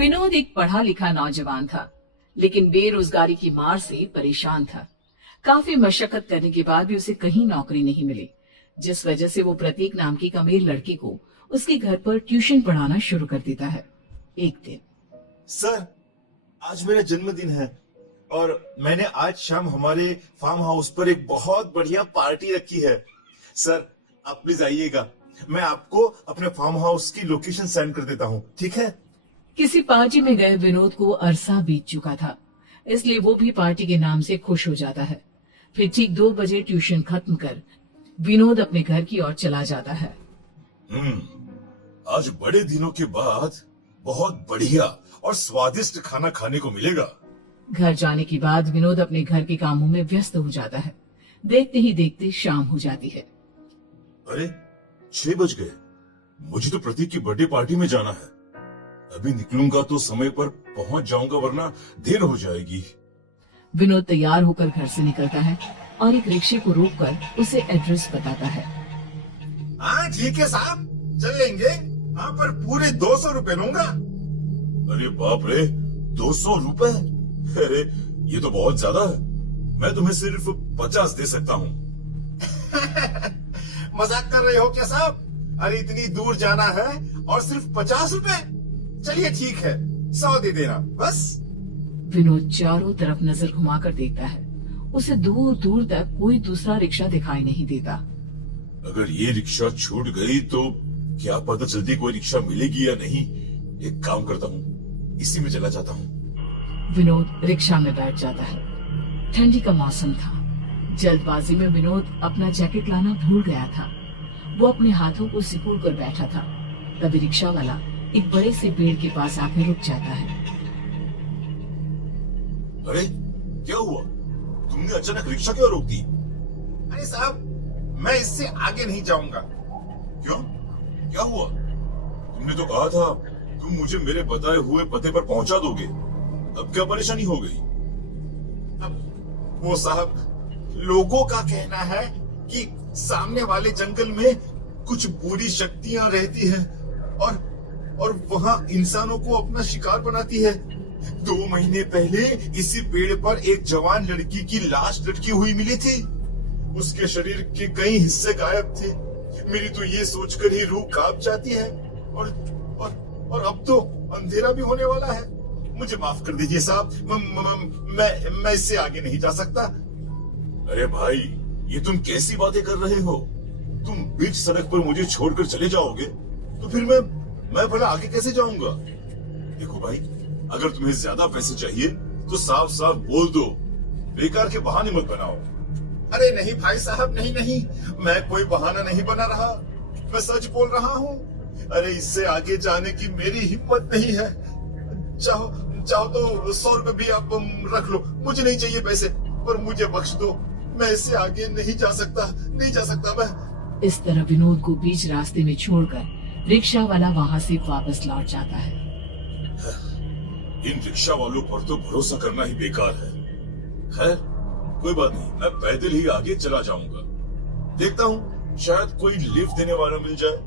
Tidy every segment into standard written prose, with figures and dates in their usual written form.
विनोद एक पढ़ा लिखा नौजवान था, लेकिन बेरोजगारी की मार से परेशान था। काफी मशक्कत करने के बाद भी उसे कहीं नौकरी नहीं मिली, जिस वजह से वो प्रतीक नाम की एक अमीर लड़की को उसके घर पर ट्यूशन पढ़ाना शुरू कर देता है। एक दिन, सर, आज मेरा जन्मदिन है और मैंने आज शाम हमारे फार्म हाउस पर एक बहुत बढ़िया पार्टी रखी है। सर, आप प्लीज आइएगा। मैं आपको अपने फार्म हाउस की लोकेशन सेंड कर देता हूँ, ठीक है? किसी पार्टी में गए विनोद को अरसा बीत चुका था, इसलिए वो भी पार्टी के नाम से खुश हो जाता है। फिर ठीक 2 बजे ट्यूशन खत्म कर विनोद अपने घर की ओर चला जाता है। आज बड़े दिनों के बाद बहुत बढ़िया और स्वादिष्ट खाना खाने को मिलेगा। घर जाने के बाद विनोद अपने घर के कामों में व्यस्त हो जाता है। देखते ही देखते शाम हो जाती है। अरे 6 बज गए। मुझे तो प्रतीक की बर्थडे पार्टी में जाना है। अभी निकलूंगा तो समय पर पहुंच जाऊंगा, वरना देर हो जाएगी। विनोद तैयार होकर घर से निकलता है और एक रिक्शे को रोककर उसे एड्रेस बताता है। हाँ ठीक है साहब, चल लेंगे। हाँ, पर पूरे 200 रुपए लूंगा। अरे बाप रे, 200 रुपए? अरे ये तो बहुत ज्यादा है। मैं तुम्हें सिर्फ 50 दे सकता हूँ। मजाक कर रहे हो क्या साहब? अरे इतनी दूर जाना है और सिर्फ 50 रुपए? चलिए ठीक है, 100 दे देना बस। विनोद चारों तरफ नजर घुमाकर देखता है। उसे दूर दूर तक कोई दूसरा रिक्शा दिखाई नहीं देता। अगर ये रिक्शा छूट गई तो क्या पता जल्दी कोई रिक्शा मिलेगी या नहीं। एक काम करता हूँ, इसी में चला जाता हूँ। विनोद रिक्शा में बैठ जाता है। ठंडी का मौसम था। जल्दबाजी में विनोद अपना जैकेट लाना भूल गया था। वो अपने हाथों को सिकुड़ कर बैठा था। तभी रिक्शा वाला एक बड़े से पेड़ के पास आकर रुक जाता है। अरे क्या हुआ? तुमने अचानक रिक्शा क्यों रोक दी? अरे साहब, मैं इससे आगे नहीं जाऊंगा। क्यों? क्या हुआ? तुमने तो कहा था तुम मुझे मेरे बताए हुए पते पर पहुंचा दोगे। अब क्या परेशानी हो गई? अब वो साहब, लोगों का कहना है कि सामने वाले जंगल में कुछ बुरी शक्तियां रहती हैं और वहां इंसानों को अपना शिकार बनाती है। 2 महीने पहले इसी पेड़ पर एक जवान लड़की की लाश लटकी हुई मिली थी। उसके शरीर के कई हिस्से गायब थे। मेरी तो ये सोचकर ही रूह कांप जाती है। और अब तो अंधेरा भी होने वाला है। मुझे माफ कर दीजिए साहब, मैं इससे आगे नहीं जा सकता। अरे भाई, ये तुम कैसी बातें कर रहे हो? तुम बीच सड़क पर मुझे छोड़कर चले जाओगे तो फिर मैं भला आगे कैसे जाऊंगा? देखो भाई, अगर तुम्हें ज्यादा पैसे चाहिए तो साफ साफ बोल दो, बेकार के बहाने मत बनाओ। अरे नहीं भाई साहब, नहीं, मैं कोई बहाना नहीं बना रहा, मैं सच बोल रहा हूँ। अरे इससे आगे जाने की मेरी हिम्मत नहीं है। चाहो तो 100 रुपए भी आप रख लो, मुझे नहीं चाहिए पैसे, पर मुझे बख्श दो। मैं इससे आगे नहीं जा सकता मैं। इस तरह विनोद को बीच रास्ते में छोड़कर रिक्शा वाला वहाँ से वापस लौट जाता है। इन रिक्शा वालों पर तो भरोसा करना ही बेकार है। खैर कोई बात नहीं, मैं पैदल ही आगे चला जाऊंगा। देखता हूँ, शायद कोई लिफ्ट देने वाला मिल जाए।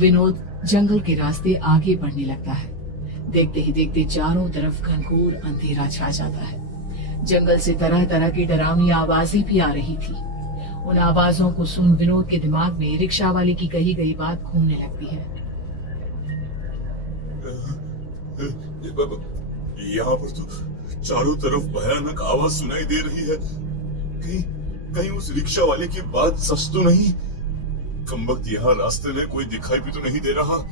विनोद जंगल के रास्ते आगे बढ़ने लगता है। देखते ही देखते चारों तरफ घनघोर अंधेरा छा जाता है। जंगल से तरह तरह की डरावनी आवाजें भी आ रही थी। उन आवाजों को सुन विनोद के दिमाग में रिक्शा वाले की कही गई बात घूमने लगती है। यहाँ पर तो चारों तरफ भयानक आवाज सुनाई दे रही है। कहीं उस रिक्शा वाले की बात सच तो नहीं? कमबख्त, यहाँ रास्ते में कोई दिखाई भी तो नहीं दे रहा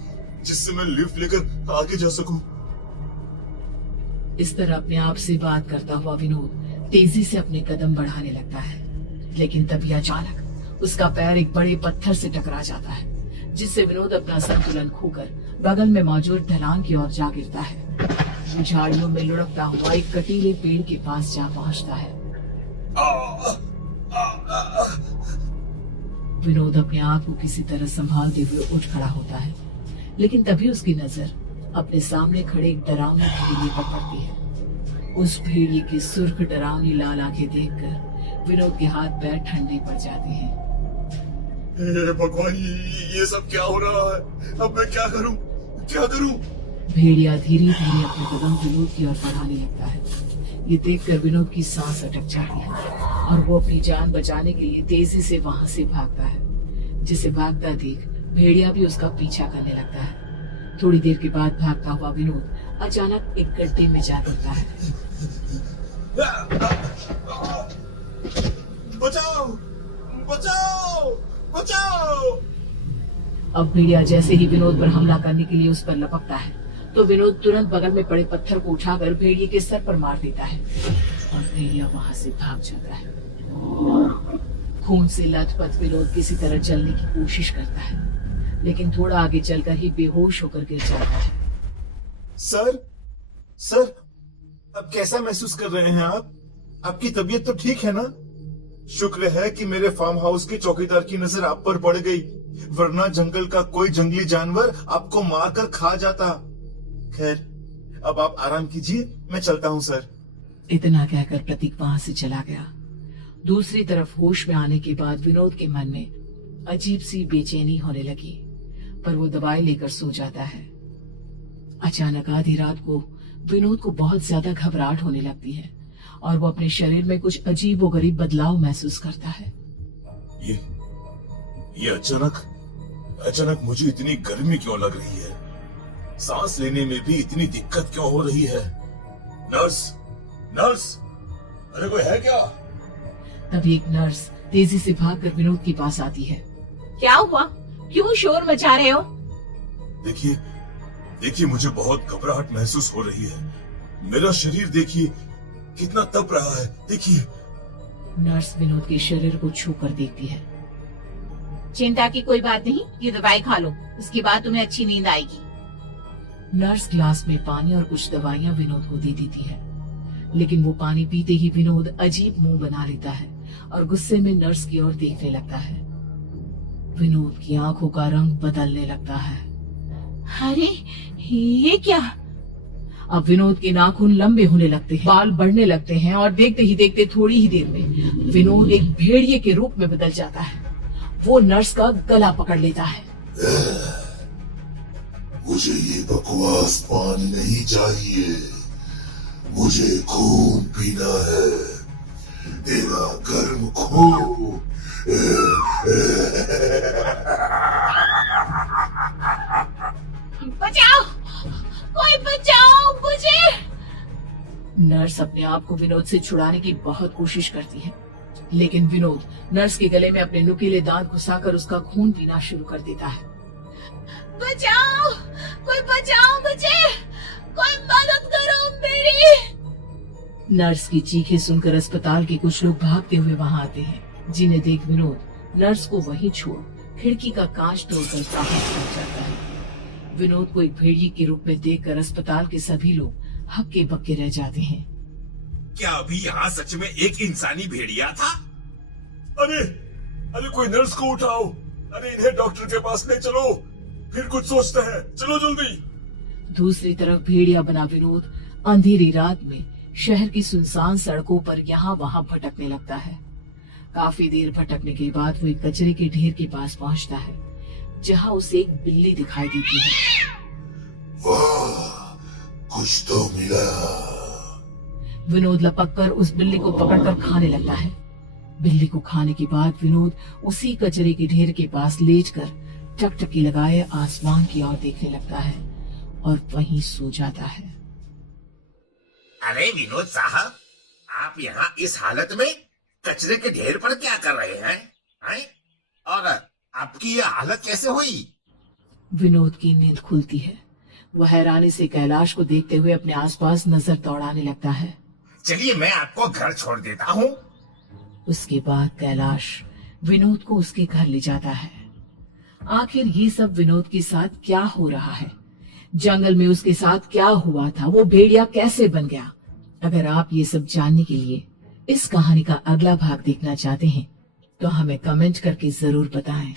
जिससे मैं लिफ्ट लेकर आगे जा सकूं। इस तरह अपने आप से बात करता हुआ विनोद तेजी से अपने कदम बढ़ाने लगता है, लेकिन तभी अचानक उसका पैर एक बड़े पत्थर से टकरा जाता है, जिससे विनोद अपना संतुलन खोकर बगल में मौजूद ढलान की ओर जा गिरता है। वो झाड़ियों में लुढ़कता हुआ एक कटीले पेड़ के पास जा पहुंचता है। विनोद अपने आप को किसी तरह संभालते हुए उठ खड़ा होता है, लेकिन तभी उसकी नजर अपने सामने खड़े एक डरावने भेड़िए पर पड़ती है। उस भेड़िए की सुर्ख डरावनी लाल आंखें देखकर विनोद के हाथ पैर ठंडे पड़ जाते हैं। भगवान, ये सब क्या हो रहा है? अब मैं क्या करूं? भेड़िया धीरे धीरे अपने कदम विनोद की ओर बढ़ाने लगता है। ये देखकर विनोद की सांस अटक जाती है और वो अपनी जान बचाने के लिए तेजी से वहां से भागता है। जिसे भागता देख भेड़िया भी उसका पीछा करने लगता है। थोड़ी देर के बाद भागता हुआ विनोद अचानक एक गड्ढे में जा गिरता है। बचाओ बचाओ बचाओ। अब भेड़िया जैसे ही विनोद पर हमला करने के लिए उस पर लपकता है तो विनोद तुरंत बगल में पड़े पत्थर को उठाकर भेड़िए के सर पर मार देता है और भेड़िया वहां से भाग जाता है। खून से लथपथ विनोद किसी तरह चलने की कोशिश करता है, लेकिन थोड़ा आगे चलकर ही बेहोश होकर गिर जाता है। सर अब कैसा महसूस कर रहे हैं आप? आपकी तबीयत तो ठीक है ना? शुक्र है कि मेरे फार्म हाउस के चौकीदार की नजर आप पर पड़ गई, वरना जंगल का कोई जंगली जानवर आपको मारकर खा जाता। खैर, अब आप आराम कीजिए, मैं चलता हूँ सर। इतना कहकर प्रतीक वहां से चला गया। दूसरी तरफ होश में आने के बाद विनोद के मन में अजीब सी बेचैनी होने लगी, पर वो दवाई लेकर सो जाता है। अचानक आधी रात को विनोद को बहुत ज्यादा घबराहट होने लगती है और वो अपने शरीर में कुछ अजीबोगरीब बदलाव महसूस करता है। ये अचानक मुझे इतनी गर्मी क्यों लग रही है? सांस लेने में भी इतनी दिक्कत क्यों हो रही है? नर्स, अरे कोई है क्या? तभी एक नर्स तेजी से भागकर विनोद के पास आती है। क्या हुआ? क्यों शोर मचा रहे हो? देखिए मुझे बहुत घबराहट महसूस हो रही है। मेरा शरीर देखिए कितना तप रहा है, देखिए। नर्स विनोद के शरीर को छू कर देखती है। चिंता की कोई बात नहीं, ये दवाई खा लो, उसके बाद तुम्हें अच्छी नींद आएगी। नर्स ग्लास में पानी और कुछ दवाइयां विनोद को दे देती है, लेकिन वो पानी पीते ही विनोद अजीब मुंह बना लेता है और गुस्से में नर्स की ओर देखने लगता है। विनोद की आंखों का रंग बदलने लगता है। अरे ये क्या? अब विनोद के नाखून लंबे होने लगते हैं, बाल बढ़ने लगते हैं और देखते ही देखते थोड़ी ही देर में विनोद एक भेड़िए के रूप में बदल जाता है। वो नर्स का गला पकड़ लेता है। मुझे ये बकवास पानी नहीं चाहिए, मुझे खून पीना है, तेरा गर्म खून। बचाओ, कोई बचाओ मुझे। नर्स अपने आप को विनोद से छुड़ाने की बहुत कोशिश करती है, लेकिन विनोद नर्स के गले में अपने नुकीले दांत घुसाकर उसका खून पीना शुरू कर देता है। बचाओ, कोई बचाओ मुझे, कोई मदद करो मेरी। नर्स की चीखें सुनकर अस्पताल के कुछ लोग भागते हुए वहां आते हैं, जिन्हें देख विनोद नर्स को वहीं छोड़ खिड़की का कांच तोड़कर बाहर भाग जाता है। विनोद को एक भेड़िए के रूप में देखकर अस्पताल के सभी लोग हक्के बक्के रह जाते हैं। क्या अभी यहाँ सच में एक इंसानी भेड़िया था? अरे कोई नर्स को उठाओ, अरे इन्हें डॉक्टर के पास ले चलो, फिर कुछ सोचते हैं, चलो जल्दी। दूसरी तरफ भेड़िया बना विनोद अंधेरी रात में शहर की सुनसान सड़कों पर यहाँ वहाँ भटकने लगता है। काफी देर भटकने के बाद वो एक कचरे के ढेर के पास पहुँचता है, जहाँ उसे एक बिल्ली दिखाई देती है। वाह, कुछ तो मिला। विनोद लपककर उस बिल्ली को पकड़कर खाने लगता है। बिल्ली को खाने के बाद विनोद उसी कचरे के ढेर के पास लेटकर टकटकी लगाए आसमान की ओर देखने लगता है और वहीं सो जाता है। अरे विनोद साहब, आप यहाँ इस हालत में कचरे के ढेर पर क्या कर रहे हैं? और आपकी ये हालत कैसे हुई? विनोद की नींद खुलती है। वह हैरानी से कैलाश को देखते हुए अपने आसपास नजर दौड़ाने लगता है। चलिए मैं आपको घर छोड़ देता हूँ। उसके बाद कैलाश विनोद को उसके घर ले जाता है। आखिर ये सब विनोद के साथ क्या हो रहा है? जंगल में उसके साथ क्या हुआ था? वो भेड़िया कैसे बन गया? अगर आप ये सब जानने के लिए इस कहानी का अगला भाग देखना चाहते हैं तो हमें कमेंट करके जरूर बताएं।